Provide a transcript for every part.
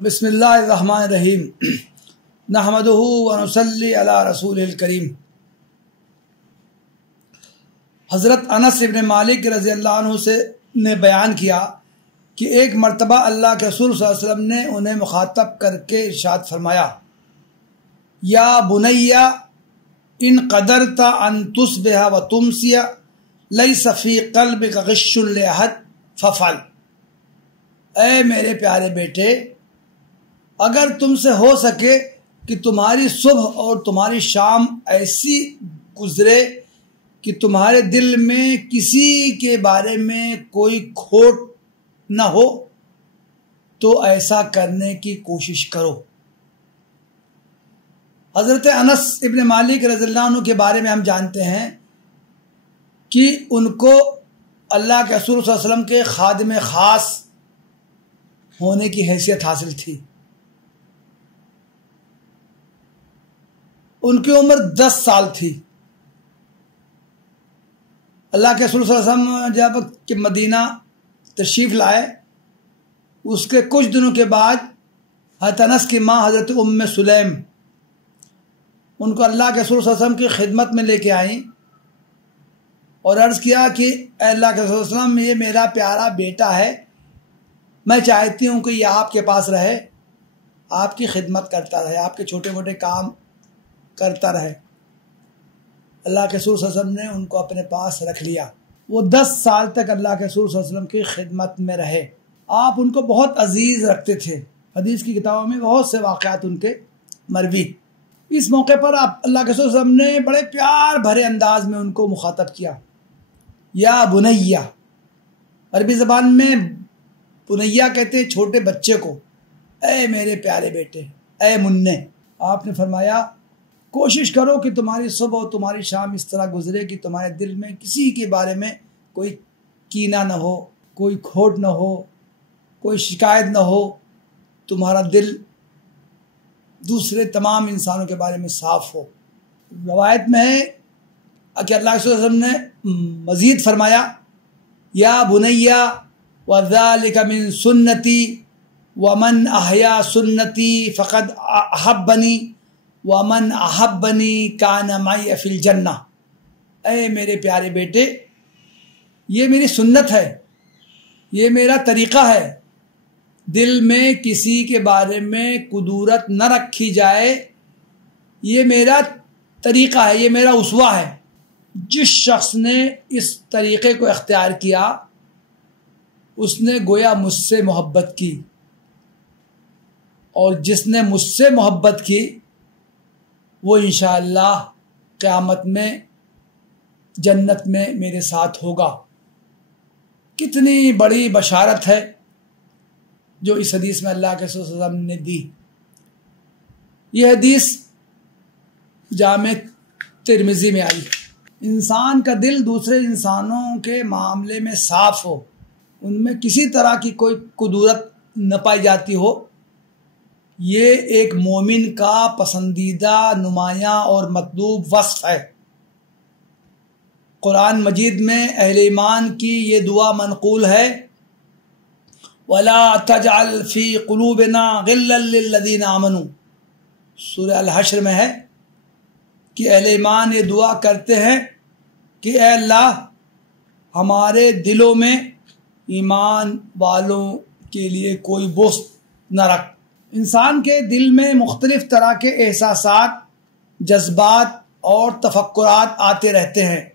बिस्मिल्लाहिर्रहमानिर्रहीम नहमदुहु व नुसल्ली अला रसूलिल करीम। हज़रत अनस इब्न मालिक रज़ियल्लाहु अन्हु से ने बयान किया कि एक मर्तबा अल्लाह के रसूल सल्लल्लाहु अलैहि वसल्लम ने उन्हें मुखातब करके इरशाद फरमाया, या बुनैया इन क़दरता अन तुस्बिहा व तुमसिया लैसा फ़ी क़ल्बिका ग़िश्शुन लिअहद फ़फ़अल। ऐ मेरे प्यारे बेटे, अगर तुमसे हो सके कि तुम्हारी सुबह और तुम्हारी शाम ऐसी गुजरे कि तुम्हारे दिल में किसी के बारे में कोई खोट न हो, तो ऐसा करने की कोशिश करो। हज़रत अनस इब्न मालिक रज़ियल्लाहु अन्हु के बारे में हम जानते हैं कि उनको अल्लाह के रसूल सल्लल्लाहु अलैहि वसल्लम के खादिम ख़ास होने की हैसियत हासिल थी। उनकी उम्र 10 साल थी। अल्लाह के रसूल सल्लल्लाहु अलैहि वसल्लम जब कि मदीना तशरीफ़ लाए, उसके कुछ दिनों के बाद हज़रत अनस की माँ हज़रत उम्मे सुलैम उनको अल्लाह के रसूल सल्लल्लाहु अलैहि वसल्लम की खिदमत में लेके आईं और अर्ज़ किया कि अल्लाह के रसूल सल्लल्लाहु अलैहि वसल्लम, ये मेरा प्यारा बेटा है, मैं चाहती हूँ कि ये आपके पास रहे, आपकी खिदमत करता रहे, आपके छोटे मोटे काम करता रहे। अल्लाह के रसूल सल्लल्लाहु अलैहि वसल्लम ने उनको अपने पास रख लिया। वो 10 साल तक अल्लाह के रसूल सल्लल्लाहु अलैहि वसल्लम की खिदमत में रहे। आप उनको बहुत अजीज़ रखते थे। हदीस की किताबों में बहुत से वाक़यात उनके मरवी। इस मौके पर आप अल्लाह के रसूल सल्लल्लाहु अलैहि वसल्लम ने बड़े प्यार भरे अंदाज में उनको मुखातब किया, या बुनैया। अरबी ज़बान में बुनैया कहते हैं छोटे बच्चे को। ऐ मेरे प्यारे बेटे, ऐ मुन्ने। आपने फरमाया, कोशिश करो कि तुम्हारी सुबह और तुम्हारी शाम इस तरह गुजरे कि तुम्हारे दिल में किसी के बारे में कोई कीना न हो, कोई खोट न हो, कोई शिकायत न हो। तुम्हारा दिल दूसरे तमाम इंसानों के बारे में साफ़ हो। रवायत में है कि अल्लाह के रसूल ने मज़ीद फरमाया, या बुनैया व ज़ालिका मिन सुन्नती व मन अहया सुन्नती फ़क़द अहब्बनी व मन अहब्बनी कान मई फ़िल जन्ना। ऐ मेरे प्यारे बेटे, ये मेरी सुन्नत है, ये मेरा तरीक़ा है। दिल में किसी के बारे में कुदूरत न रखी जाए, ये मेरा तरीक़ा है, ये मेरा उसवा है। जिस शख्स ने इस तरीक़े को इख्तियार किया, उसने गोया मुझसे मोहब्बत की, और जिसने मुझसे मोहब्बत की वो इंशाअल्लाह क़यामत में जन्नत में मेरे साथ होगा। कितनी बड़ी बशारत है जो इस हदीस में अल्लाह के रसूल सल्लल्लाहु अलैहि वसल्लम ने दी। यह हदीस जामे तिरमिज़ी में आई। इंसान का दिल दूसरे इंसानों के मामले में साफ़ हो, उनमें किसी तरह की कोई कुदूरत न पाई जाती हो, ये एक मोमिन का पसंदीदा, नुमायाँ और मतलूब वस्फ़ है। कुरान मजीद में अहले ईमान की ये दुआ मनक़ूल है, वला तजअल फ़ी क़ुलूबिना ग़िल्लन लिल्लज़ीना आमनू। सूरह अल हश्र में है कि अहले ईमान ये दुआ करते हैं कि ऐ अल्लाह, हमारे दिलों में ईमान वालों के लिए कोई बोझ न रख। इंसान के दिल में मुख्तलिफ़ तरह के एहसासात, जज्बात और तफक्कुरात आते रहते हैं।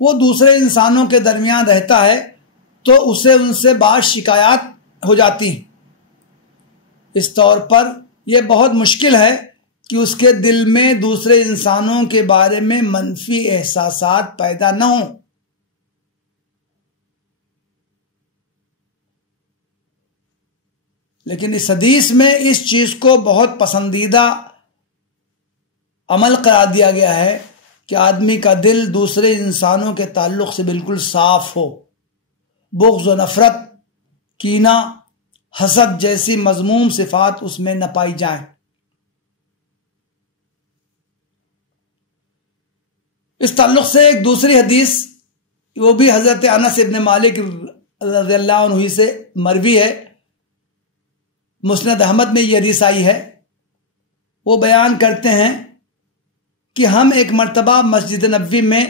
वो दूसरे इंसानों के दरमियान रहता है तो उसे उनसे बात शिकायत हो जाती। इस तौर पर यह बहुत मुश्किल है कि उसके दिल में दूसरे इंसानों के बारे में मनफी एहसासात पैदा न हों। लेकिन इस हदीस में इस चीज़ को बहुत पसंदीदा अमल करार दिया गया है कि आदमी का दिल दूसरे इंसानों के ताल्लुक़ से बिल्कुल साफ़ हो। बुग़्ज़ व नफ़रत, कीना, हसद जैसी मज़मूम सिफ़ात उसमें न पाई जाएं। इस ताल्लुक़ से एक दूसरी हदीस वो भी हज़रत अनस इब्न मालिक रज़ियल्लाहु अन्हु से मरवी है, मुस्नद अहमद में ये हदीस आई है। वो बयान करते हैं कि हम एक मर्तबा मस्जिद नबवी में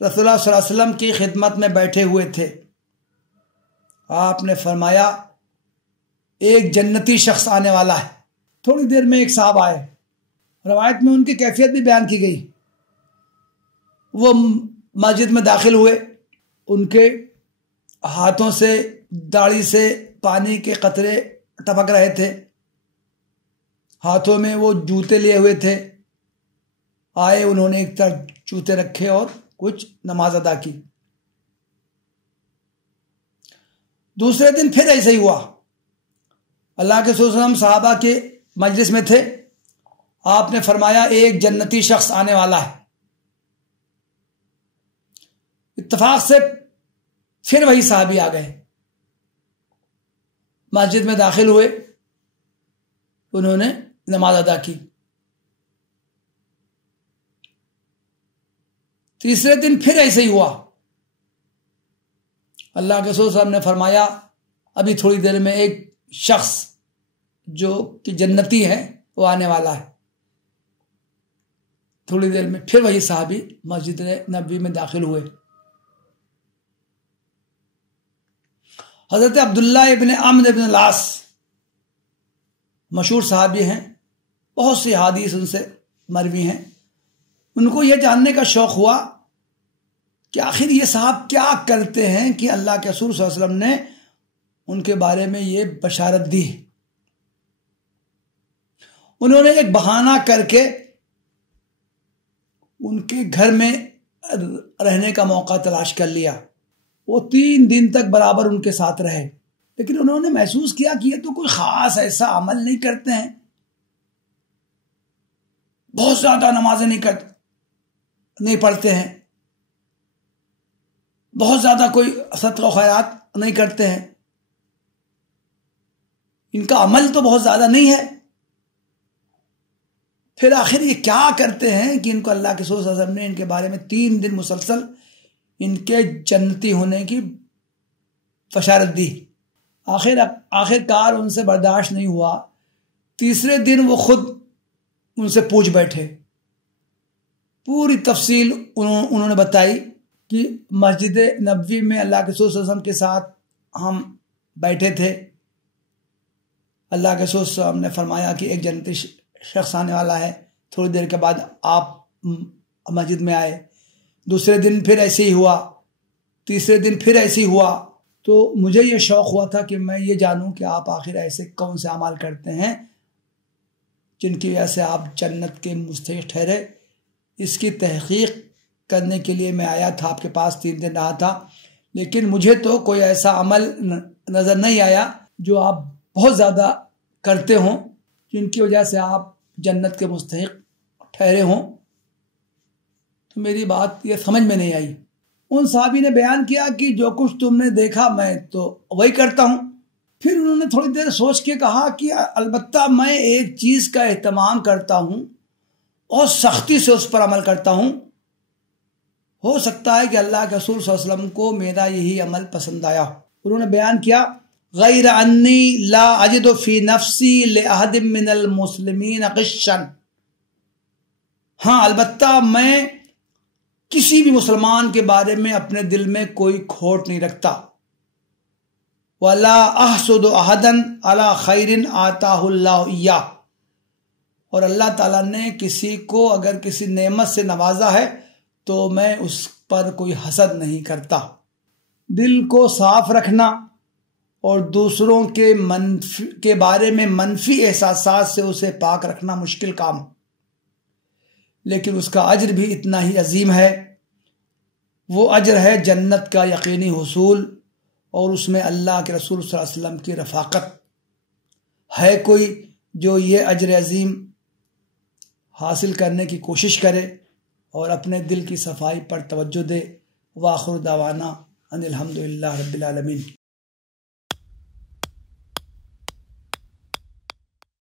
रसूलुल्लाह सल्लल्लाहु अलैहि वसल्लम की खिदमत में बैठे हुए थे। आपने फरमाया एक जन्नती शख्स आने वाला है। थोड़ी देर में एक साहब आए, रवायत में उनकी कैफियत भी बयान की गई। वो मस्जिद में दाखिल हुए, उनके हाथों से दाढ़ी से पानी के कतरे टपक रहे थे, हाथों में वो जूते लिए हुए थे। आए, उन्होंने एक तरफ जूते रखे और कुछ नमाज अदा की। दूसरे दिन फिर ऐसा ही हुआ। अल्लाह के रसूल सल्लल्लाहु अलैहि वसल्लम सहाबा के मजलिस में थे। आपने फरमाया एक जन्नती शख्स आने वाला है। इत्तफाक से फिर वही साहबी आ गए, मस्जिद में दाखिल हुए, उन्होंने नमाज अदा की। तीसरे दिन फिर ऐसे ही हुआ। अल्लाह के रसूल साहब ने फरमाया अभी थोड़ी देर में एक शख्स जो कि जन्नती है वो आने वाला है। थोड़ी देर में फिर वही साहबी मस्जिद नबवी में दाखिल हुए। हज़रत अब्दुल्लाह इब्न अम्र इब्न लास मशहूर साहबी हैं, बहुत सी हदीस उनसे मरवी हैं। उनको यह जानने का शौक़ हुआ कि आखिर ये साहब क्या करते हैं कि अल्लाह के रसूल सल्लल्लाहु अलैहि वसल्लम ने उनके बारे में ये बशारत दी। उन्होंने एक बहाना करके उनके घर में रहने का मौका तलाश कर लिया। वो 3 दिन तक बराबर उनके साथ रहे, लेकिन उन्होंने महसूस किया कि ये तो कोई ख़ास ऐसा अमल नहीं करते हैं, बहुत ज़्यादा नमाजें नहीं पढ़ते हैं, बहुत ज़्यादा कोई सदका खैरात नहीं करते हैं, इनका अमल तो बहुत ज़्यादा नहीं है। फिर आखिर ये क्या करते हैं कि इनको अल्लाह के रसूल सल्लल्लाहु अलैहि वसल्लम ने इनके बारे में 3 दिन मुसलसल इनके जन्नती होने की बशारत दी। आखिरकार उनसे बर्दाश्त नहीं हुआ। तीसरे दिन वो खुद उनसे पूछ बैठे, पूरी तफसील उन्होंने बताई कि मस्जिद नबवी में अल्लाह के रसूल सल्लल्लाहु अलैहि वसल्लम के साथ हम बैठे थे। अल्लाह के रसूल सल्लल्लाहु अलैहि वसल्लम ने फरमाया कि एक जन्नती शख्स आने वाला है। थोड़ी देर के बाद आप मस्जिद में आए। दूसरे दिन फिर ऐसे ही हुआ, तीसरे दिन फिर ऐसे ही हुआ। तो मुझे ये शौक़ हुआ था कि मैं ये जानूं कि आप आखिर ऐसे कौन से अमाल करते हैं जिनकी वजह से आप जन्नत के मुस्तहिक़ ठहरे। इसकी तहक़ीक़ करने के लिए मैं आया था, आपके पास 3 दिन रहा था, लेकिन मुझे तो कोई ऐसा अमल नज़र नहीं आया जो आप बहुत ज़्यादा करते हों जिनकी वजह से आप जन्नत के मुस्तहिक़ ठहरे हों। तो मेरी बात ये समझ में नहीं आई। उन साहबी ने बयान किया कि जो कुछ तुमने देखा मैं तो वही करता हूँ। फिर उन्होंने थोड़ी देर सोच के कहा कि अलबत्ता मैं एक चीज़ का एहतमाम करता हूँ और सख्ती से उस पर अमल करता हूँ। हो सकता है कि अल्लाह के रसूल सल्लल्लाहु अलैहि वसल्लम को मेरा यही अमल पसंद आया। उन्होंने बयान किया गैर अन्नी ला अजिदु फी नफ्सी लिअहदिम मिनल मुस्लिमीन गिश्शन। हाँ, अलबत्ता मैं किसी भी मुसलमान के बारे में अपने दिल में कोई खोट नहीं रखता। वला अहसुदु अहदन अला खैरिन आताहुल्लाहु इय्या। और अल्लाह ताला ने किसी को अगर किसी नेमत से नवाजा है तो मैं उस पर कोई हसद नहीं करता। दिल को साफ रखना और दूसरों के बारे में मनफी एहसासात से उसे पाक रखना मुश्किल काम, लेकिन उसका अज्र भी इतना ही अजीम है। वो अज्र है जन्नत का यकीनी हुसूल, और उसमें अल्लाह के रसूल सल्लल्लाहु अलैहि वसल्लम की रफ़ाकत है। कोई जो ये अज्र अजीम हासिल करने की कोशिश करे और अपने दिल की सफाई पर तवज्जो दे। वाखिर दावाना अनिल हम्दुलिल्लाहि रब्बिल आलमीन।